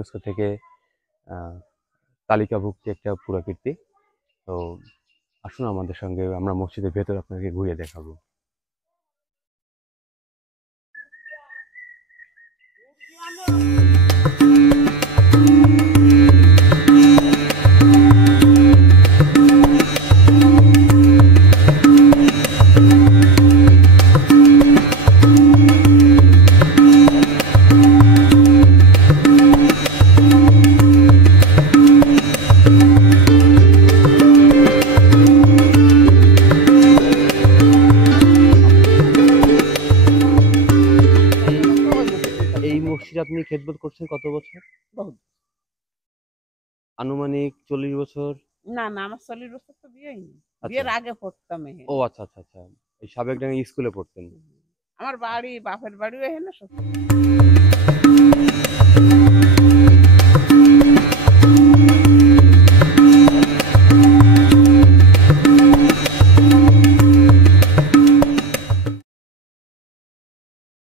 UNESCO থেকে তালিকাভুক্ত একটা পুরাকীর্তি। তো আসুন আমাদের সঙ্গে, আমরা মসজিদের ভেতর আপনাকে ঘুরিয়ে দেখাবো। এই মসজিদ আপনি খেদমত করছেন কত বছর? বহুত। আনুমানিক 40 বছর? না না, আমার 40 বছর তো বিয়ে হয়নি। আচ্ছা। বিয়ের আগে পড়তাম এখানে। ও আচ্ছা আচ্ছা আচ্ছা, এই সাবেকডাঙ্গা স্কুলে পড়তেন? আমার বাড়ি, বাপের বাড়িও এখানে, শ্বশুর